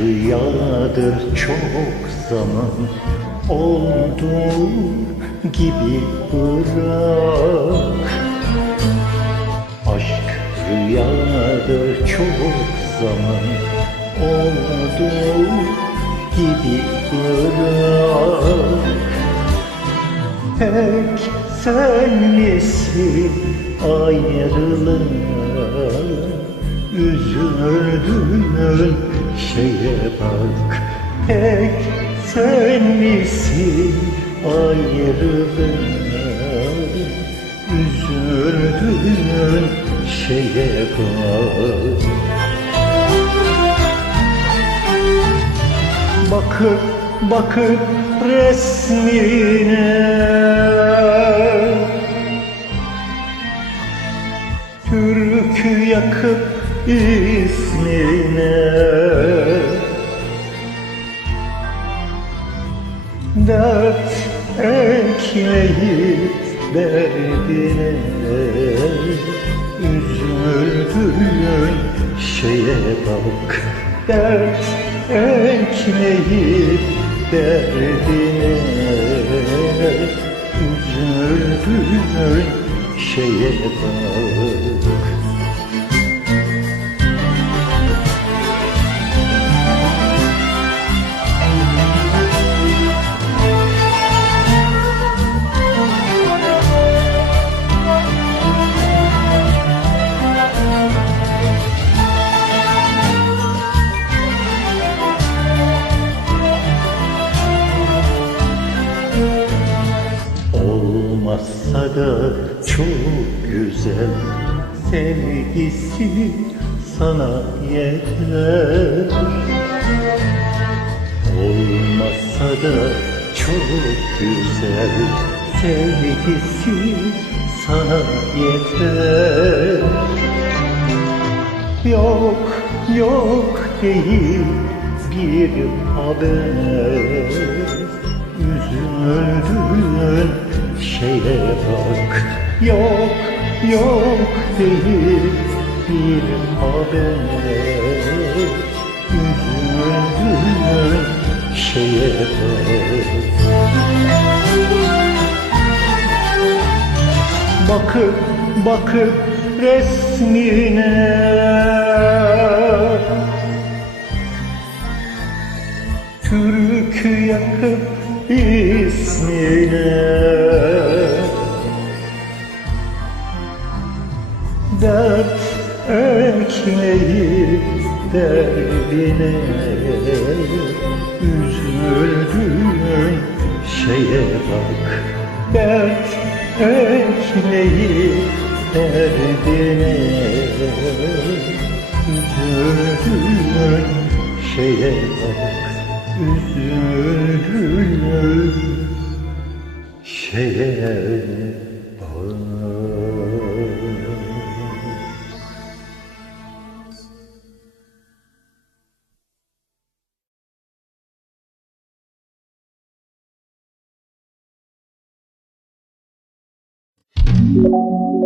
rüyadır çok zaman Olduğu gibi bırak. Aşk rüyadır çok zaman Olduğu gibi bırak. Tek sen misin ayrılığa Üzüldüğün şeye bak. Tek sen misin ayrılığa Üzüldüğün şeye bak. Bakıp bakıp resmine. Türkü yakıp ismine. Dert ekleyip derdine Üzüldüğün şeye bak. Dert ekleyip derdine Üzüldüğün şeye bak da çok güzel. Sevgisi sana yeter. Olmazsa da çok güzel. Sevgisi sana yeter. Yok yok değil bir haber. Üzüldüğün şeye bak. Yok yok değil bir haber. Üzüldüğün şeye bak. Bakıp bakıp resmine. Türkü yakıp ismine Dert ekleyip derdine Üzüldüğün şeye bak. Dert ekleyip derdine Üzüldüğün şeye bak Üzüldüğün şeye Thank